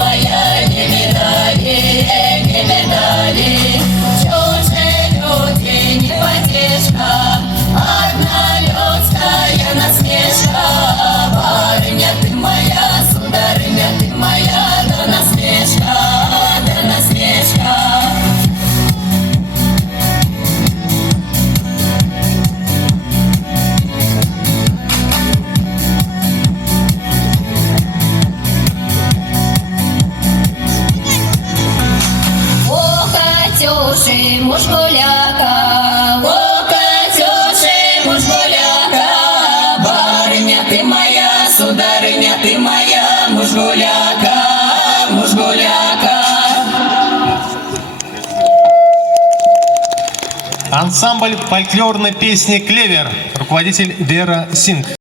моя, не видали, чужие люди, не потешка, одна людская насмешка. Барыня ты моя, сударыня ты моя, да насмешка, да насмешка. Катюши, муж гуляка, о, Катюши, муж гуляка, барыня ты моя, сударыня ты моя, муж гуляка, муж гуляка. Ансамбль фольклорной песни «Клевер». Руководитель Вера Синг.